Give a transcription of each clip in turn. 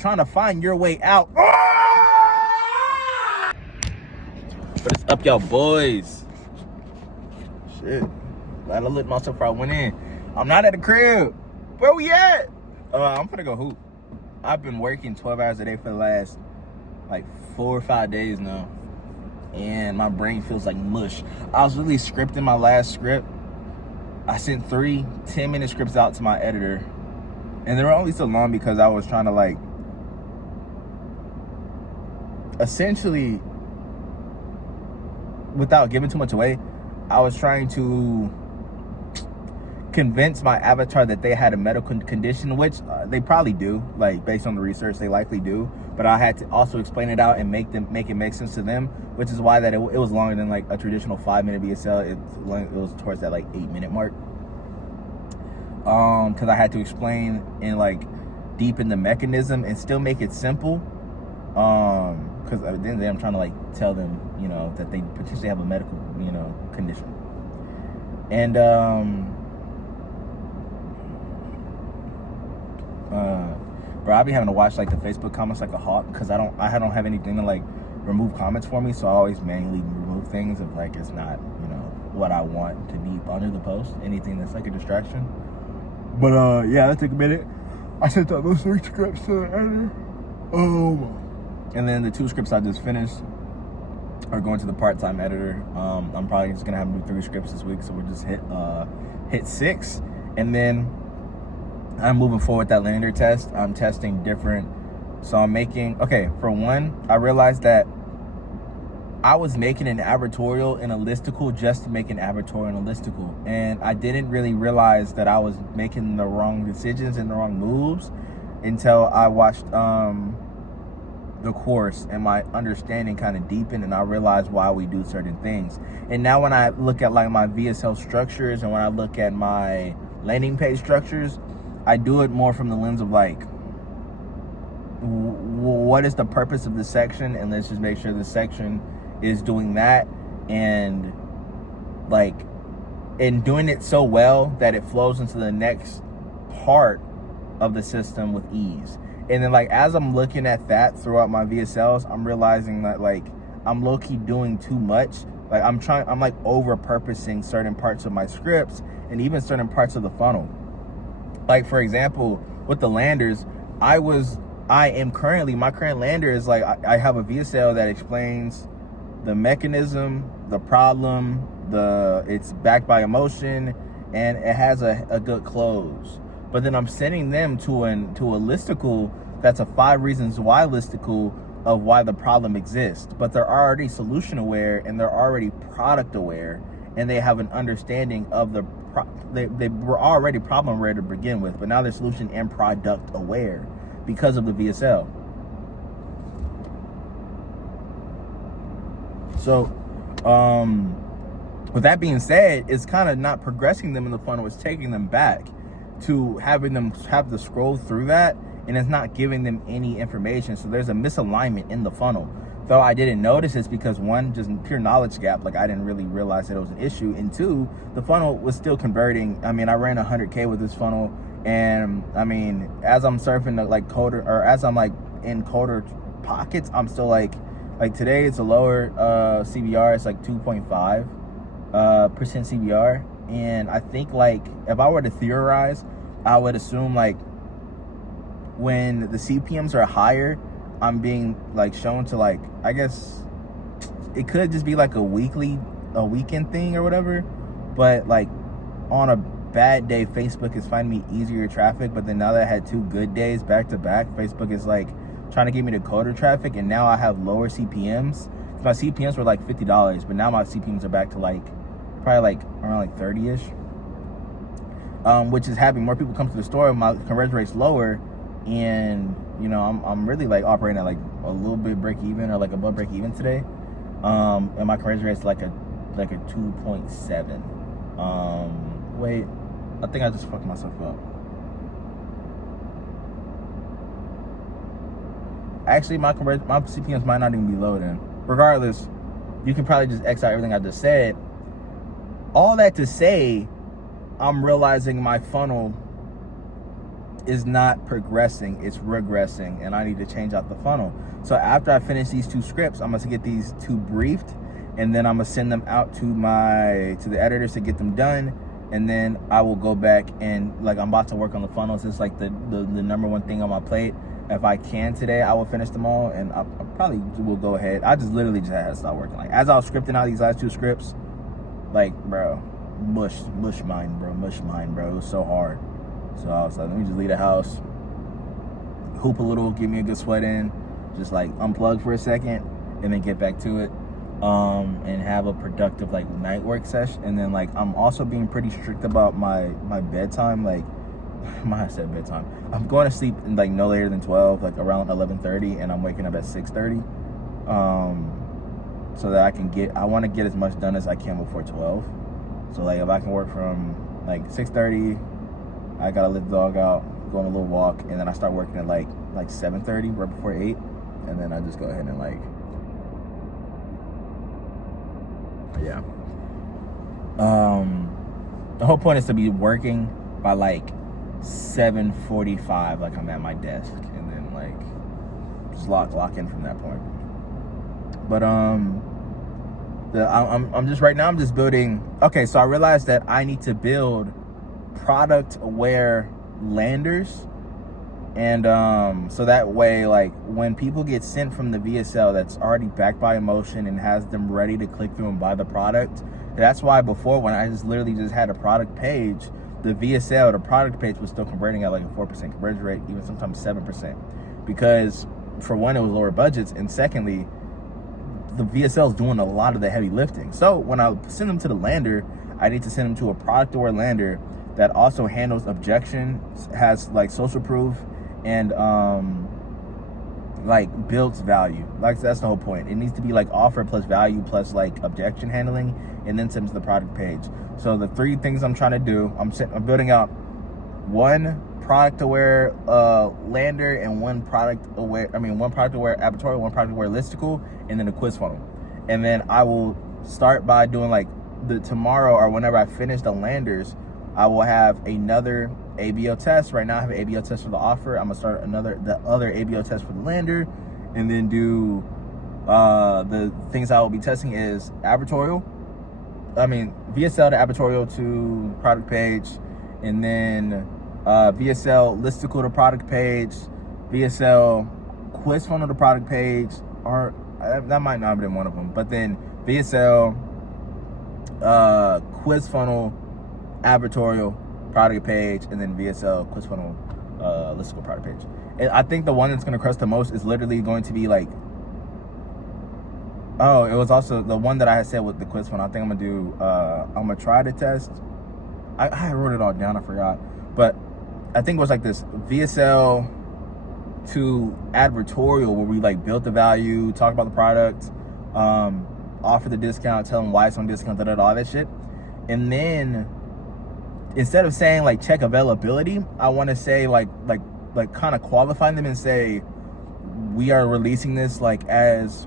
trying to find your way out. But it's up, y'all boys. Shit. Glad I looked myself before I went in. I'm not at the crib. Where we at? I'm gonna go hoop. I've been working 12 hours a day for the last like 4 or 5 days now. And my brain feels like mush. I was really scripting my last script. I sent 3 10-minute scripts out to my editor. And they were only so long because I was trying to like essentially, without giving too much away, I was trying to convince my avatar that they had a medical condition, which they probably do, like based on the research, they likely do. But I had to also explain it out and make it make sense to them, which is why that it was longer than like a traditional 5-minute VSL. It was towards that like 8-minute mark. Because I had to explain and like deepen the mechanism and still make it simple. Because at the end of the day, I'm trying to like tell them, you know, that they potentially have a medical, you know, condition. And bro, I'll be having to watch like the Facebook comments like a hawk because I don't have anything to like remove comments for me, so I always manually remove things if like it's not, you know, what I want to be under the post, anything that's like a distraction. But yeah, that took a minute. I sent out those 3 scripts to the editor. And then the 2 scripts I just finished are going to the part-time editor. I'm probably just gonna have to do 3 scripts this week, so we'll just hit 6, and then I'm moving forward with that Lander test. I'm testing different. So I'm making, okay, for one, I realized that I was making an advertorial and a listicle just to make an advertorial and a listicle. And I didn't really realize that I was making the wrong decisions and the wrong moves until I watched the course and my understanding kind of deepened and I realized why we do certain things. And now when I look at like my VSL structures and when I look at my landing page structures, I do it more from the lens of like, what is the purpose of this section, and let's just make sure this section is doing that, and like, and doing it so well that it flows into the next part of the system with ease. And then like as I'm looking at that throughout my VSLs, I'm realizing that like I'm low-key doing too much. Like I'm like over purposing certain parts of my scripts and even certain parts of the funnel. Like for example, with the landers, my current lander is like, I have a VSL that explains the mechanism, the problem, it's backed by emotion, and it has a good close. But then I'm sending them to a listicle that's a 5 reasons why listicle of why the problem exists. But they're already solution aware and they're already product aware, and they have an understanding of they were already problem aware to begin with, but now they're solution and product aware because of the VSL. So, with that being said, it's kind of not progressing them in the funnel. It's taking them back to having them have to scroll through that, and it's not giving them any information. So there's a misalignment in the funnel. Though I didn't notice it's because one, just pure knowledge gap. Like I didn't really realize that it was an issue. And 2, the funnel was still converting. I mean, I ran 100K with this funnel. And I mean, as I'm surfing the like coder, or as I'm like in coder pockets, I'm still like today it's a lower CBR. It's like 2.5% CBR. And I think like if I were to theorize, I would assume like when the CPMs are higher, I'm being like shown to like, I guess it could just be like a weekend thing or whatever. But like on a bad day, Facebook is finding me easier traffic. But then now that I had 2 good days back to back, Facebook is like trying to get me to coder traffic, and now I have lower CPMs. My CPMs were like $50, but now my CPMs are back to like probably like around like 30-ish, which is having more people come to the store. My conversion rate's lower, and you know I'm really like operating at like a little bit break even or like above break even today, and my conversion rate's like a 2.7. Wait, I think I just fucked myself up. Actually, my CPMs might not even be low then. Regardless, you can probably just X out everything I just said. All that to say, I'm realizing my funnel is not progressing, it's regressing, and I need to change out the funnel. So after I finish these 2 scripts, I'm gonna get these 2 briefed, and then I'm gonna send them out to the editors to get them done. And then I will go back and, like, I'm about to work on the funnels. It's like the number one thing on my plate. If I can today, I will finish them all, and I probably will go ahead. I just literally just had to start working. Like, as I was scripting out these last 2 scripts, like, bro, mush mind, bro. It was so hard. So I was like, let me just leave the house, hoop a little, give me a good sweat in, just like unplug for a second, and then get back to it. And have a productive like night work session. And then, like, I'm also being pretty strict about my bedtime. Like, I said bedtime, I'm going to sleep in like no later than 12, like around 11:30, and I'm waking up at 6:30, so that I want to get as much done as I can before 12. So, like, if I can work from like 6:30, I gotta let the dog out, go on a little walk, and then I start working at like 7:30, right before 8, and then I just go ahead and like, yeah. The whole point is to be working by like 7:45, like I'm at my desk, and then like just lock in from that point. But I'm just building. Okay, so I realized that I need to build product aware landers, and so that way, like, when people get sent from the VSL that's already backed by emotion and has them ready to click through and buy the product. That's why before, when I just literally just had a product page, the VSL, the product page, was still converting at like a 4% conversion rate, even sometimes 7%, because for one, it was lower budgets, and secondly, the VSL is doing a lot of the heavy lifting. So when I send them to the lander, I need to send them to a product aware lander that also handles objections, has like social proof, and like builds value. Like, that's the whole point. It needs to be like offer plus value plus like objection handling, and then send to the product page. So the 3 things I'm trying to do, I'm building out one product aware lander, and one product aware advertorial, one product aware listicle, and then a quiz funnel. And then I will start by doing like tomorrow, or whenever I finish the landers, I will have another ABO test. Right now I have an ABO test for the offer. I'm gonna start the other ABO test for the lander, and then do the things I will be testing is VSL to advertorial to product page, and then VSL listicle to product page, VSL quiz funnel to product page, or that might not have been one of them, but then VSL quiz funnel advertorial product page, and then VSL quiz funnel listicle product page. And I think the one that's going to crush the most is literally going to be like, oh, it was also the one that I had said with the quiz funnel. I think I'm gonna do I'm gonna try to test. I wrote it all down, I forgot, but I think it was like this VSL to advertorial, where we like built the value, talk about the product, offer the discount, tell them why it's on discount, all that shit. And then instead of saying like check availability, I want to say like kind of qualify them and say we are releasing this like as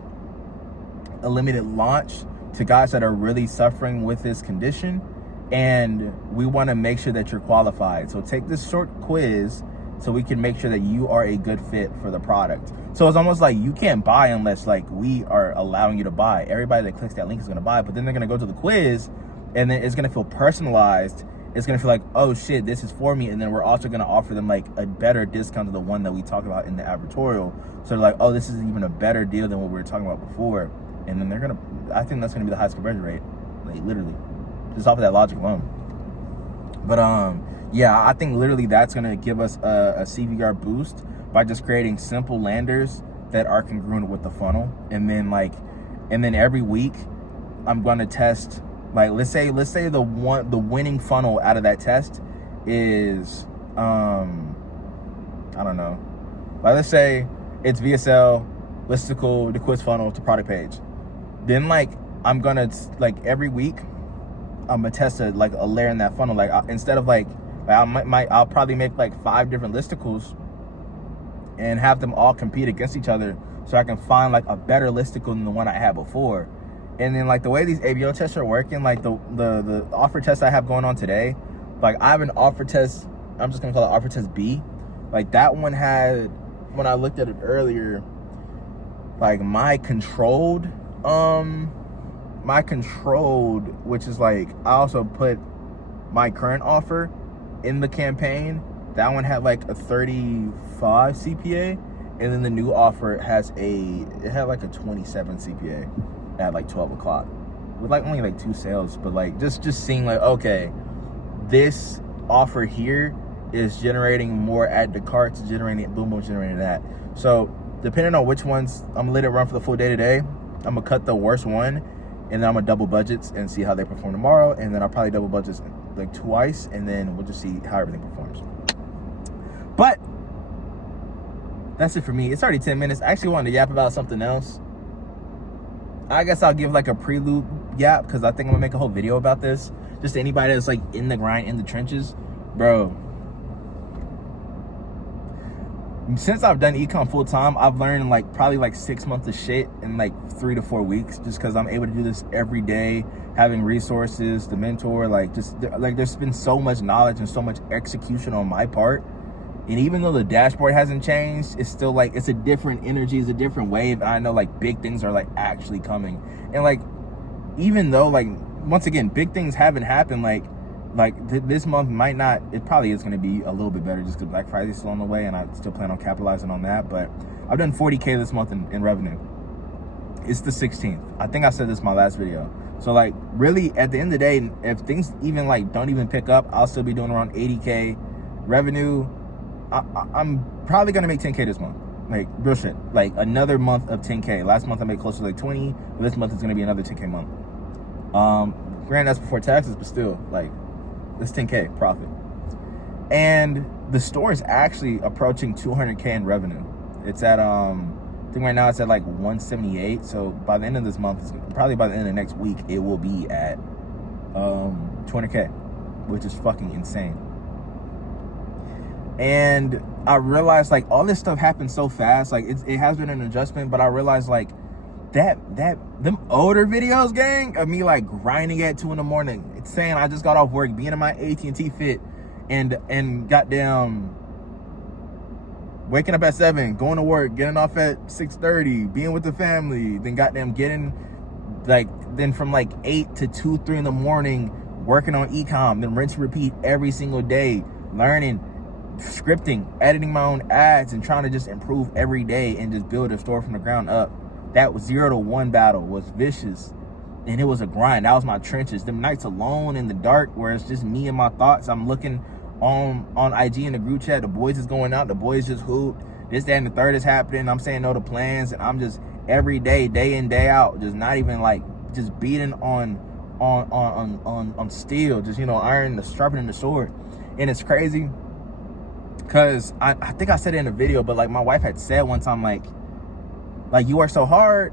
a limited launch to guys that are really suffering with this condition, and we want to make sure that you're qualified. So take this short quiz so we can make sure that you are a good fit for the product. So it's almost like you can't buy unless like we are allowing you to buy. Everybody that clicks that link is going to buy, but then they're going to go to the quiz, and then it's going to feel personalized. It's going to feel like, oh shit, this is for me. And then we're also going to offer them like a better discount to the one that we talked about in the advertorial. So they're like, oh, this is even a better deal than what we were talking about before. And then I think that's going to be the highest conversion rate, like literally, just off of that logic alone. But yeah, I think literally that's going to give us a CVR boost by just creating simple landers that are congruent with the funnel. And then every week I'm going to test, like, let's say the winning funnel out of that test is I don't know, like, let's say it's VSL listicle to quiz funnel to product page. Then like I'm gonna like every week I'm gonna test a layer in that funnel. Like instead of like I'll probably make like 5 different listicles and have them all compete against each other, so I can find like a better listicle than the one I had before. And then like the way these ABO tests are working, like the offer test I have going on today, like I have an offer test, I'm just gonna call it offer test B, Like that one had, when I looked at it earlier, like my controlled, which is like, I also put my current offer in the campaign. That one had like a 35 CPA, and then the new offer it had like a 27 CPA at like 12 o'clock with like only like 2 sales. But like just seeing like, okay, this offer here is generating more add to carts, generating that. So depending on which ones, I'm gonna let it run for the full day today. I'm gonna cut the worst one, and then I'm gonna double budgets and see how they perform tomorrow. And then I'll probably double budgets like twice, and then we'll just see how everything performs. But that's it for me. It's already 10 minutes. I actually wanted to yap about something else. I guess I'll give like a prelude yap, because I think I'm gonna make a whole video about this. Just to anybody that's like in the grind, in the trenches. Bro, since I've done Ecom full time, I've learned like probably like 6 months of shit in like 3 to 4 weeks, just because I'm able to do this every day, having resources, the mentor, like just like there's been so much knowledge and so much execution on my part. And even though the dashboard hasn't changed, it's still like, it's a different energy, it's a different wave. And I know like big things are like actually coming. And like, even though like, once again, big things haven't happened, like this month might not, it probably is going to be a little bit better just because Black Friday's still on the way, and I still plan on capitalizing on that. But I've done 40K this month in revenue. It's the 16th. I think I said this in my last video. So like really at the end of the day, if things even like don't even pick up, I'll still be doing around 80K revenue. I'm probably gonna make 10K this month, like real shit. Like another month of 10K. Last month I made close to like 20, but this month is gonna be another 10K month. Granted, that's before taxes, but still, like, it's 10K profit. And the store is actually approaching 200K in revenue. It's at I think right now it's at like 178. So by the end of this month, probably by the end of next week, it will be at 200K, which is fucking insane. And I realized like all this stuff happened so fast. Like it has been an adjustment, but I realized like them older videos, gang, of me like grinding at 2 in the morning. It's saying I just got off work, being in my AT&T Fit, and goddamn waking up at 7, going to work, getting off at 6:30, being with the family, then goddamn getting like, then from like 8 to 2, 3 in the morning, working on Ecom, then rinse and repeat every single day, learning, scripting, editing my own ads, and trying to just improve every day and just build a store from the ground up. That was 0 to 1 battle was vicious, and it was a grind. That was my trenches. Them nights alone in the dark where it's just me and my thoughts. I'm looking on IG in the group chat. The boys is going out. The boys just hooped. This, that, and the third is happening. I'm saying no to plans, and I'm just every day, day in, day out, just not even like just beating on steel, just, you know, iron, the sharpening the sword. And it's crazy because I think I said it in a video, but like my wife had said one time, like you work so hard,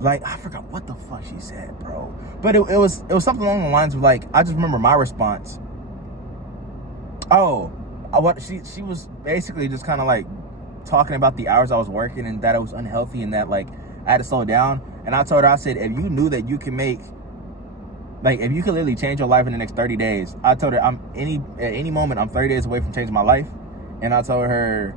like I forgot what the fuck she said, bro. But it was something along the lines of like, I just remember my response. What she was basically just kind of like talking about the hours I was working and that it was unhealthy and that like I had to slow down. And I told her, I said, if you knew that you can make, like if you could literally change your life in the next 30 days, I told her at any moment I'm 30 days away from changing my life. And I told her,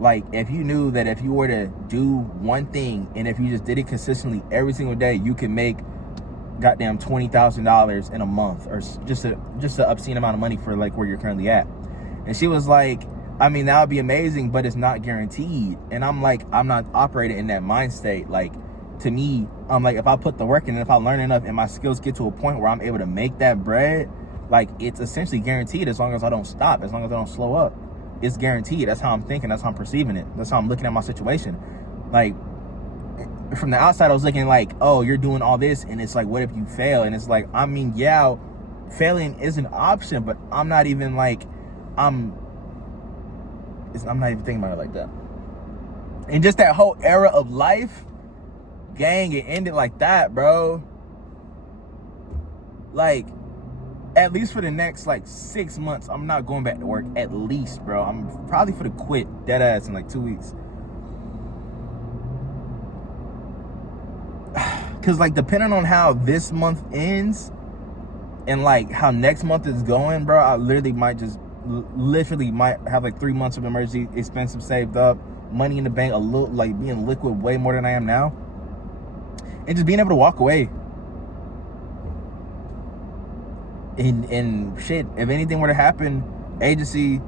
like, if you knew that if you were to do one thing and if you just did it consistently every single day, you could make goddamn $20,000 in a month, or just an obscene amount of money for like where you're currently at. And she was like, I mean, that would be amazing, but it's not guaranteed. And I'm like, I'm not operating in that mind state. Like, to me, I'm like, if I put the work in and if I learn enough and my skills get to a point where I'm able to make that bread, like it's essentially guaranteed as long as I don't stop, as long as I don't slow up. It's guaranteed. That's how I'm thinking. That's how I'm perceiving it. That's how I'm looking at my situation. Like, from the outside, I was looking like, oh, you're doing all this, and it's like, what if you fail? And it's like, I mean, yeah, failing is an option, but I'm not even like, I'm not even thinking about it like that. And just that whole era of life, gang, it ended like that, bro. Like, at least for the next like 6 months, I'm not going back to work. At least, bro. I'm probably for to quit dead ass in like 2 weeks. Cause like depending on how this month ends and like how next month is going, bro, I literally might just literally might have like 3 months of emergency expenses saved up, money in the bank, a little like being liquid way more than I am now, and just being able to walk away. And shit, if anything were to happen, agency,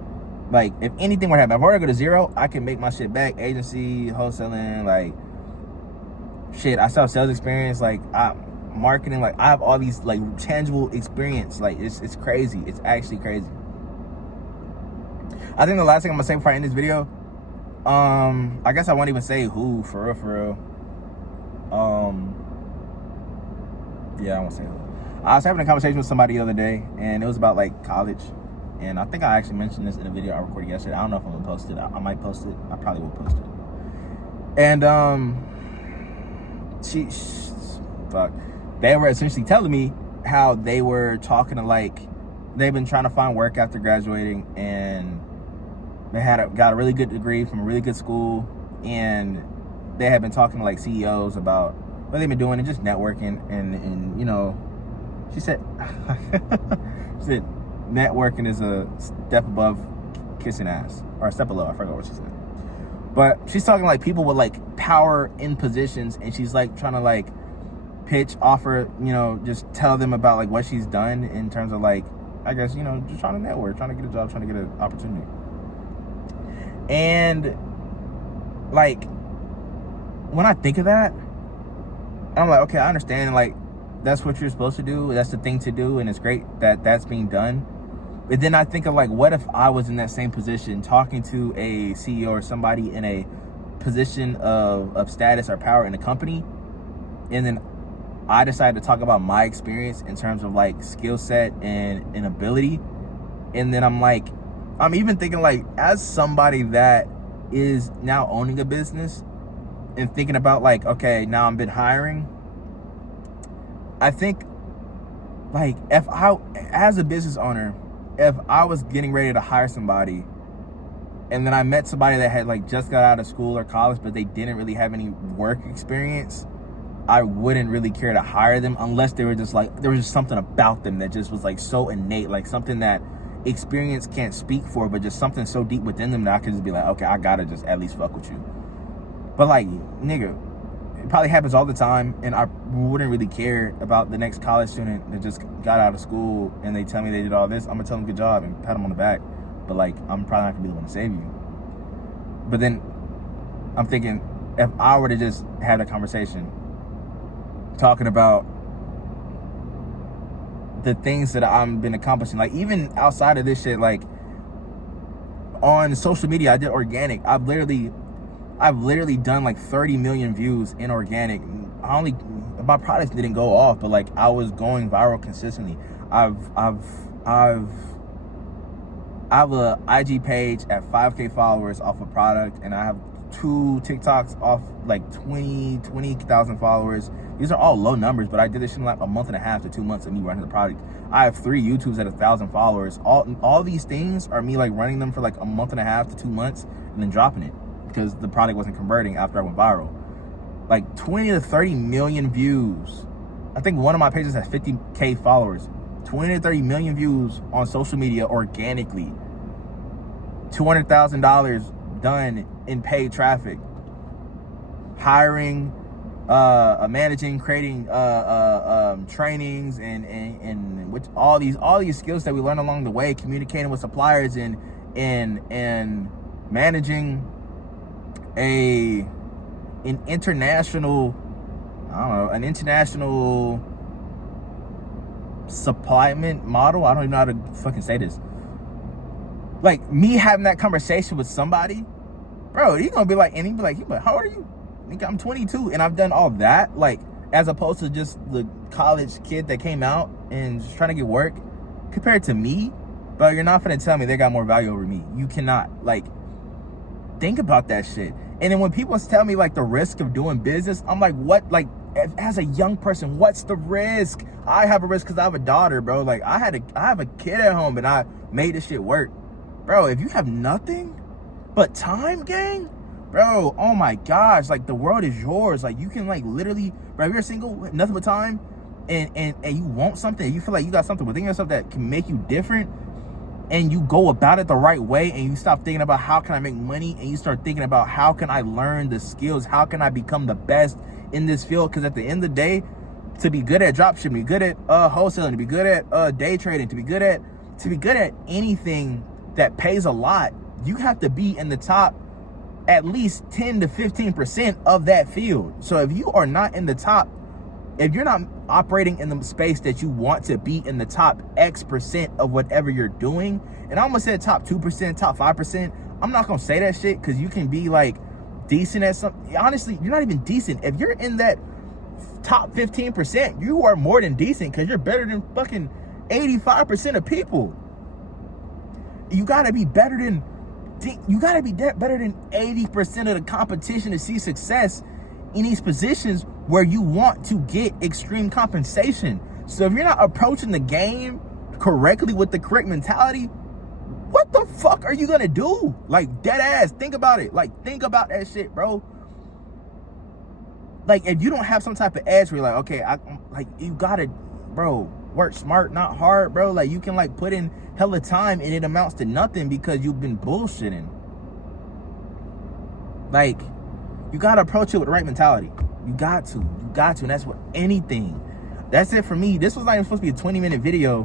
like if anything were to happen, if I were to go to zero, I can make my shit back. Agency, wholesaling, like shit, I still have sales experience, like marketing, like I have all these like tangible experience. Like it's crazy. It's actually crazy. I think the last thing I'm gonna say before I end this video, I guess I won't even say who, for real. Yeah, I won't say who. I was having a conversation with somebody the other day, and it was about like college, and I think I actually mentioned this in a video I recorded yesterday. I don't know if I'm gonna post it. I might post it. I probably will post it. And they were essentially telling me how they were talking to, like, they've been trying to find work after graduating, and they got a really good degree from a really good school, and they had been talking to like CEOs about what they've been doing and just networking, and you know, she said networking is a step above kissing ass, or a step below, I forgot what she said. But she's talking like people with like power in positions, and she's like trying to like pitch, offer, you know, just tell them about like what she's done in terms of like, I guess, you know, just trying to network, trying to get a job, trying to get an opportunity. And like when I think of that, I'm like, okay, I understand, like that's what you're supposed to do, that's the thing to do, and it's great that that's being done. But then I think of like, what if I was in that same position talking to a CEO or somebody in a position of status or power in a company, and then I decided to talk about my experience in terms of like skill set and ability, and then I'm like, I'm even thinking like, as somebody that is now owning a business and thinking about like, okay, now I've been hiring, I think like if I, as a business owner, if I was getting ready to hire somebody and then I met somebody that had like just got out of school or college, but they didn't really have any work experience, I wouldn't really care to hire them unless they were just like, there was just something about them that just was like so innate, like something that experience can't speak for, but just something so deep within them that I could just be like, okay, I gotta just at least fuck with you. But like, nigga, it probably happens all the time, and I wouldn't really care about the next college student that just got out of school and they tell me they did all this. I'm gonna tell them good job and pat them on the back, but like, I'm probably not gonna be the one to save you. But then I'm thinking, if I were to just have a conversation talking about the things that I've been accomplishing, like even outside of this shit, like on social media, I did organic. I've literally done like 30 million views in organic. My products didn't go off, but like I was going viral consistently. I've a IG page at 5K followers off a product, and I have 2 TikToks off like 20,000 followers. These are all low numbers, but I did this in like a month and a half to 2 months of me running the product. I have 3 YouTubes at 1,000 followers. All these things are me like running them for like a month and a half to 2 months and then dropping it because the product wasn't converting after I went viral. Like 20 to 30 million views. I think one of my pages has 50K followers. 20 to 30 million views on social media organically. $200,000 done in paid traffic. Hiring, managing, creating trainings, and which all these skills that we learn along the way, communicating with suppliers and managing an international supplement model. I don't even know how to fucking say this. Like me having that conversation with somebody, bro, he's gonna be like, and he'd be like, how old are you? I'm 22, and I've done all that, like, as opposed to just the college kid that came out and just trying to get work. Compared to me, bro, you're not gonna tell me they got more value over me. You cannot. Like, think about that shit. And then when people tell me like the risk of doing business, I'm like, what? Like, as a young person, what's the risk? I have a risk because I have a daughter, bro. Like, I have a kid at home, and I made this shit work, bro. If you have nothing but time, gang, bro, oh my gosh, like the world is yours. Like, you can like literally, bro, if you're single, nothing but time, and you want something, you feel like you got something within yourself that can make you different, and you go about it the right way, and you stop thinking about how can I make money, and you start thinking about how can I learn the skills, how can I become the best in this field. Because at the end of the day, to be good at dropshipping, to be good at wholesaling, to be good at day trading, to be good at anything that pays a lot, you have to be in the top at least 10 to 15% of that field. So if you are not in the top, if you're not operating in the space that you want to be in the top X% of whatever you're doing, and I'm gonna say top 2%, top 5%, I'm not gonna say that shit because you can be like decent at something. Honestly, you're not even decent. If you're in that top 15%, you are more than decent because you're better than fucking 85% of people. You gotta be better than better than 80% of the competition to see success in these positions where you want to get extreme compensation. So if you're not approaching the game correctly with the correct mentality, what the fuck are you gonna do? Like, dead ass, think about it. Like, think about that shit, bro. Like, if you don't have some type of edge where you're like, okay, you gotta, bro, work smart, not hard, bro. Like, you can like put in hella time and it amounts to nothing because you've been bullshitting. Like, you gotta approach it with the right mentality. You got to, and that's what anything. That's it for me. This was not even supposed to be a 20-minute video,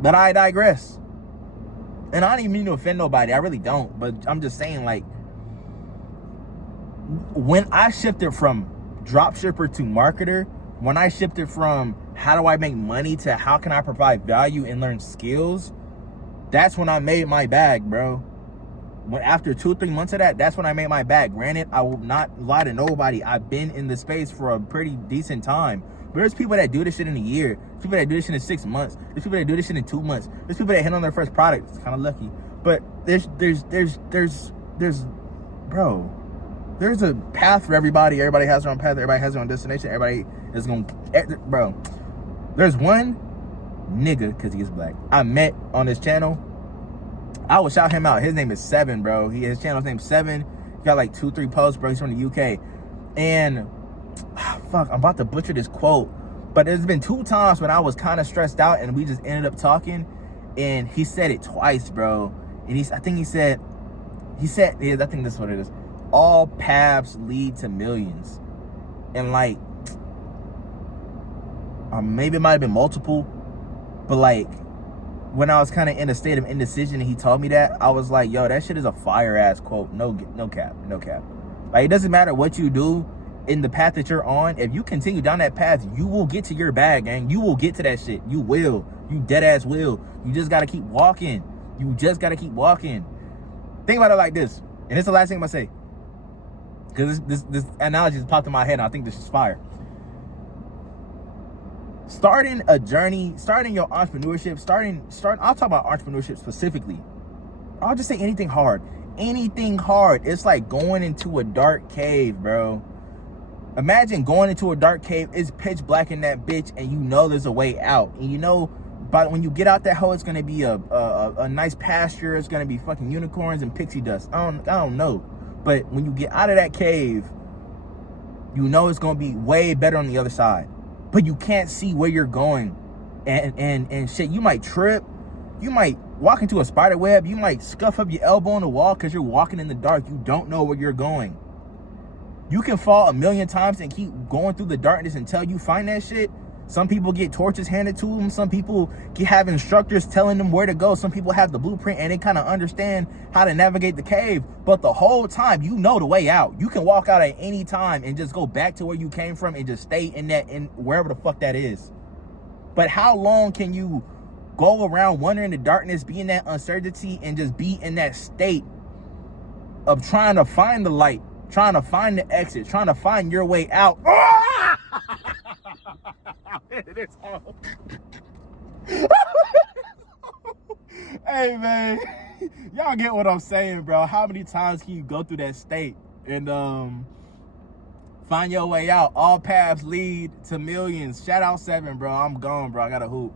but I digress. And I don't even mean to offend nobody. I really don't. But I'm just saying, like, when I shifted from dropshipper to marketer, when I shifted from how do I make money to how can I provide value and learn skills, that's when I made my bag, bro. When after 2 or 3 months of that, that's when I made my bag. Granted, I will not lie to nobody. I've been in the space for a pretty decent time. But there's people that do this shit in a year. There's people that do this shit in 6 months. There's people that do this shit in 2 months. There's people that hit on their first product. It's kind of lucky. But there's there's a path for everybody. Everybody has their own path. Everybody has their own destination. Everybody is going to, bro. There's one nigga, because he is black, I met on this channel. I will shout him out. His name is Seven, bro. His channel's name's Seven. He got like 2-3 posts, bro. He's from the UK. And fuck, I'm about to butcher this quote, but there's been 2 times when I was kind of stressed out and we just ended up talking, and he said it twice, bro. And I think he said, I think this is what it is. All paths lead to millions. And like, maybe it might have been multiple, but like, when I was kind of in a state of indecision and he told me that, I was like, yo, that shit is a fire ass quote. No cap. Like, it doesn't matter what you do in the path that you're on. If you continue down that path, you will get to your bag, gang. You will get to that shit. You will. You dead ass will. You just got to keep walking. Think about it like this. And this is the last thing I'm going to say, because this analogy just popped in my head and I think this is fire. Starting a journey, starting your entrepreneurship, I'll talk about entrepreneurship specifically. I'll just say anything hard. It's like going into a dark cave, bro. Imagine going into a dark cave. It's pitch black in that bitch, and you know there's a way out. And you know, but when you get out that hole, it's gonna be a nice pasture. It's gonna be fucking unicorns and pixie dust. I don't know. But when you get out of that cave, you know it's gonna be way better on the other side. But you can't see where you're going, and shit. You might trip, you might walk into a spider web, you might scuff up your elbow on the wall because you're walking in the dark. You don't know where you're going. You can fall 1,000,000 times and keep going through the darkness until you find that shit. Some people get torches handed to them. Some people have instructors telling them where to go. Some people have the blueprint and they kind of understand how to navigate the cave. But the whole time, you know the way out. You can walk out at any time and just go back to where you came from and just stay in wherever the fuck that is. But how long can you go around wandering in the darkness, be in that uncertainty, and just be in that state of trying to find the light, trying to find the exit, trying to find your way out? Hey man, y'all get what I'm saying, bro. How many times can you go through that state and find your way out? All paths lead to millions. Shout out Seven, bro. I'm gone, bro. I got a hoop.